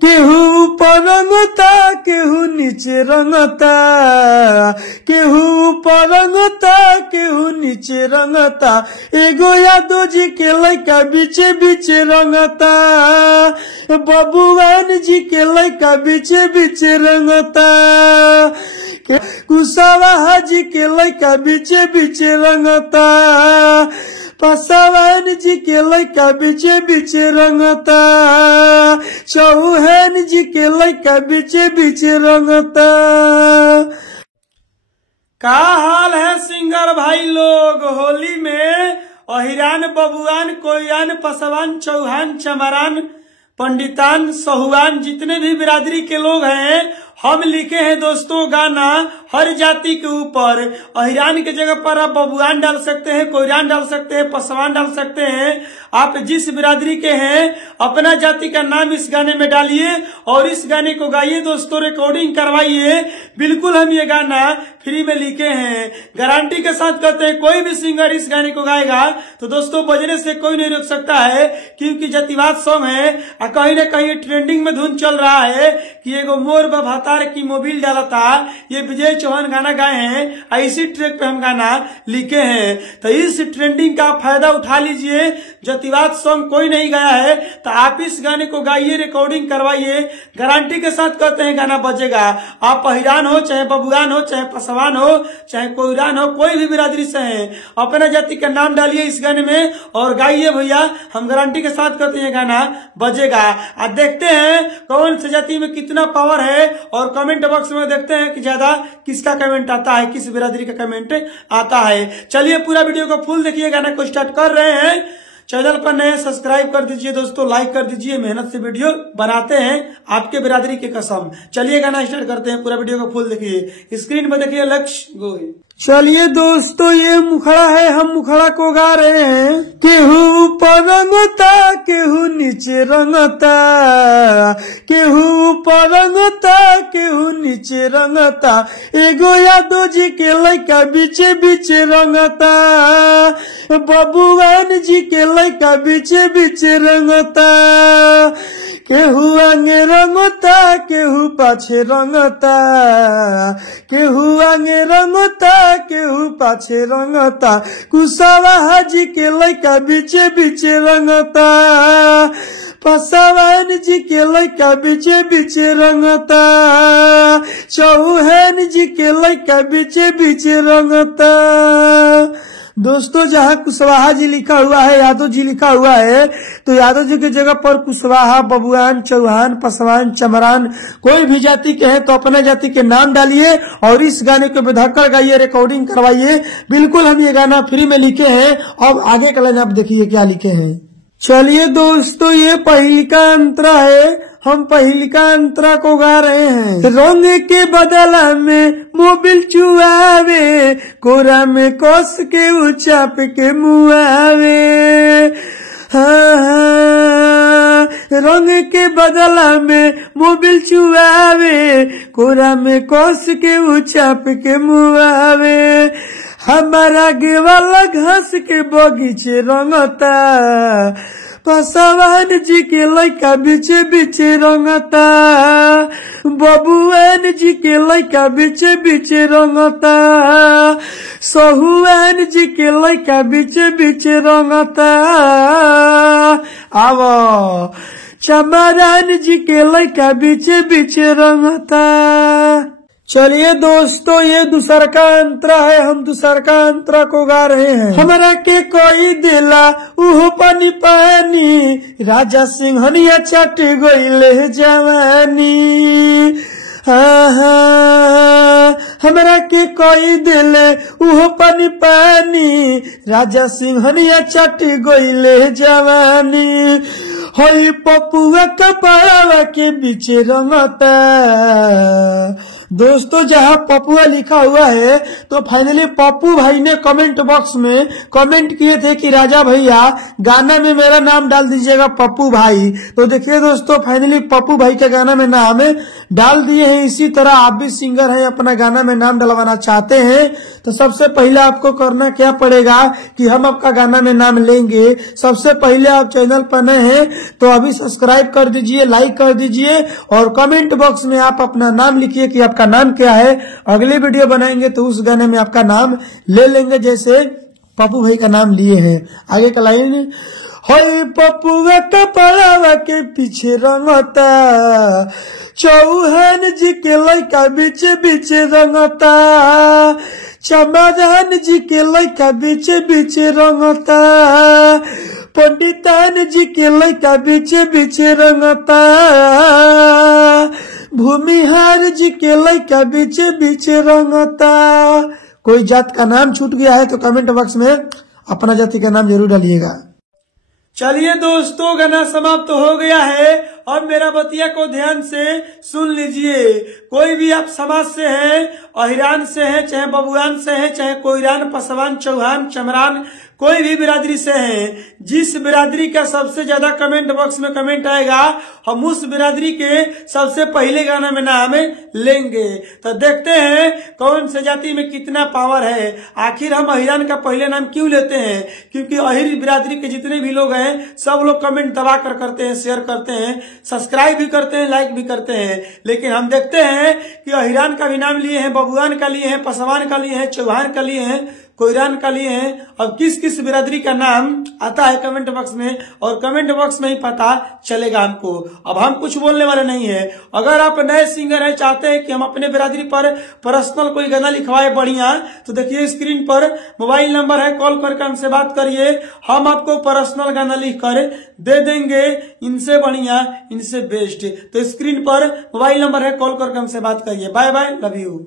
केहू ऊपर रंगता केहू नीचे रंगता, केहू ऊपर रंगता केहू नीचे रंगता, एगो यादव जी के लइका बीचे बीचे रंगता, बबुआन जी के लइका बीचे बीचे रंगता, कुशवाहा जी के लइका बीचे बीचे रंगता, पासवान जी के लइका बीचे बीचे रंगता, चौहान जी के लइका बीचे बीचे रंगता। का हाल है सिंगर भाई लोग? होली में अहिरान बबुआन कोयान पासवान चौहान चमरान पंडितान सहुआन जितने भी बिरादरी के लोग हैं, हम लिखे हैं दोस्तों गाना हर जाति के ऊपर। अहिरान के जगह पर आप बबुआन डाल सकते हैं, कोयरान डाल सकते हैं, पासवान डाल सकते हैं। आप जिस बिरादरी के हैं अपना जाति का नाम इस गाने में डालिए और इस गाने को गाइए दोस्तों, रिकॉर्डिंग करवाइए। बिल्कुल हम ये गाना फ्री में लिखे हैं, गारंटी के साथ कहते हैं। कोई भी सिंगर इस गाने को गाएगा तो दोस्तों बजने से कोई नहीं रोक सकता है, क्योंकि जातिवाद सॉन्ग है और कहीं ना कहीं ट्रेंडिंग में धुन चल रहा है कि एगो मोर बभातार की मोबिल डाला था। ये विजय चौहान गाना गाए हैं और इसी ट्रैक पे हम गाना लिखे हैं, तो इस ट्रेंडिंग का फायदा उठा लीजिए। जातिवाद सॉन्ग कोई नहीं गाया है तो आप इस गाने को गाइए, रिकॉर्डिंग करवाइए, गारंटी के साथ कहते हैं गाना बजेगा। आप अहिरान हो चाहे बबुआन हो चाहे पासवान हो चाहे कोयरान हो, कोई भी बिरादरी से है, अपना जाति का नाम डालिए इस गाने में और गाइए भैया, हम गारंटी के साथ कहते हैं गाना बजेगा। अब देखते हैं कौन सी जाति में कितना पावर है और कमेंट बॉक्स में देखते हैं कि ज्यादा किसका कमेंट आता है, किस बिरादरी का कमेंट आता है। चलिए पूरा वीडियो को फुल देखिए, गाना को स्टार्ट कर रहे हैं। चैनल पर नए सब्सक्राइब कर दीजिए दोस्तों, लाइक कर दीजिए, मेहनत से वीडियो बनाते हैं आपके बिरादरी के कसम। चलिए गाना स्टार्ट करते हैं, पूरा वीडियो को फुल देखिए, स्क्रीन पर देखिए, लक्ष्य गो। चलिए दोस्तों ये मुखड़ा है, हम मुखड़ा को गा रहे हैं। केहू ऊपर रंगता केहू नीचे रंगता, केहू ऊपर रंगता केहू नीचे रंगता, एगो यादव जी के लइका बीचे बीचे रंगता, बबुआन जी के लइका बीचे बीचे रंगता, केहू आगे रंगता केहू पाछे रंगता, केहू आगे रंगता केहू पाछे रंगता, कुशवाहा जी के लइका बीचे बीचे रंगता, पासवान जी के लइका बीचे बीचे रंगता, चौहान जी के लइका बीचे बीचे रंगता। दोस्तों जहाँ कुशवाहा जी लिखा हुआ है, यादव जी लिखा हुआ है, तो यादव जी की जगह पर कुशवाहा, बबुआन, चौहान, पासवान, चमरान कोई भी जाति के हैं तो अपना जाति के नाम डालिए और इस गाने को बेधक्कर गाइए, रिकॉर्डिंग करवाइए। बिल्कुल हम ये गाना फ्री में लिखे हैं। अब आगे का लाइन आप देखिए क्या लिखे हैं। चलिए दोस्तों ये पहली का अंतरा है, हम पहली का अंतरा को गा रहे हैं। रंग के बदला में मोबिल चुआवे, कोरा में कस के उचाप के मुआवे, रंग के बदला में मोबिल चुआवे, कोरा में कस के उचाप के मुआवे, हमारा गेवाला घास के बगीचे रंगता, पासवान जी के लइका बीचे बीचे रंगता, बबुआन जी के लइका बीचे बीचे रंगता, सहुआन जी के लइका बीचे बीचे रंगता, आवो चमरान जी के लइका बीचे बीचे रंगता। चलिए दोस्तों ये दूसरा का अंतरा है, हम दूसरा का अंतरा को गा रहे हैं। हमरा के कोई दिला उहो पानी पानी, राजा सिंहनिया चट गइले जवानी, हमरा के कोई दिले उहो पानी पानी, राजा सिंहनिया चट गइले जवानी, होई पपुआ के पावा के बीचे रंगता, दोस्तों जहां पप्पुआ लिखा हुआ है तो फाइनली पप्पू भाई ने कमेंट बॉक्स में कमेंट किए थे कि राजा भैया गाना में मेरा नाम डाल दीजिएगा पप्पू भाई। तो देखिए दोस्तों फाइनली पप्पू भाई के गाना में नाम डाल दिए हैं। इसी तरह आप भी सिंगर हैं, अपना गाना में नाम डलवाना चाहते हैं तो सबसे पहले आपको करना क्या पड़ेगा कि हम आपका गाना में नाम लेंगे। सबसे पहले आप चैनल पर नए हैं तो अभी सब्सक्राइब कर दीजिए, लाइक कर दीजिए और कमेंट बॉक्स में आप अपना नाम लिखिए कि आपका नाम क्या है। अगली वीडियो बनाएंगे तो उस गाने में आपका नाम ले लेंगे जैसे पप्पू भाई का नाम लिए हैं। आगे का लाइन, होई पप्पुआ कपड़ावा के पीछे रंगता, चौहान जी के लड़का बीचे बीचे रंगता, चमरान जी के लड़का बीचे बीचे रंगता, पंडितान जी के लड़का बीचे बीचे रंगता, भूमिहार जी के लड़का बीचे बीचे रंगता। कोई जात का नाम छूट गया है तो कमेंट बॉक्स में अपना जाति का नाम जरूर डालिएगा। चलिए दोस्तों गाना समाप्त हो गया है और मेरा बतिया को ध्यान से सुन लीजिए। कोई भी आप समाज से हैं, अहिरान से हैं, चाहे बबुआन से हैं, चाहे कोईरान, पसवान, चौहान, चमरान, कोई भी बिरादरी से हैं, जिस बिरादरी का सबसे ज्यादा कमेंट बॉक्स में कमेंट आएगा हम उस बिरादरी के सबसे पहले गाना में नाम लेंगे। तो देखते हैं कौन से जाति में कितना पावर है। आखिर हम अहिरान का पहले नाम क्यों लेते हैं? क्योंकि अहिर बिरादरी के जितने भी लोग हैं सब लोग कमेंट दबा कर करते हैं, शेयर करते हैं, सब्सक्राइब भी करते हैं, लाइक भी करते हैं। लेकिन हम देखते हैं कि अहिरान का भी नाम लिए हैं, बबुआन का लिए हैं, पसवान का लिए हैं, चौहान का लिए हैं, कोईरान का लिए हैं। अब किस किस बिरादरी का नाम आता है कमेंट बॉक्स में और कमेंट बॉक्स में ही पता चलेगा हमको। अब हम कुछ बोलने वाले नहीं है। अगर आप नए सिंगर हैं, चाहते हैं कि हम अपने बिरादरी पर पर्सनल कोई गाना लिखवाए बढ़िया, तो देखिए स्क्रीन पर मोबाइल नंबर है, कॉल करके हमसे बात करिए, हम आपको पर्सनल गाना लिख कर दे देंगे। इनसे बढ़िया, इनसे बेस्ट। तो स्क्रीन पर मोबाइल नंबर है, कॉल करके हमसे बात करिए। Bye bye, love you.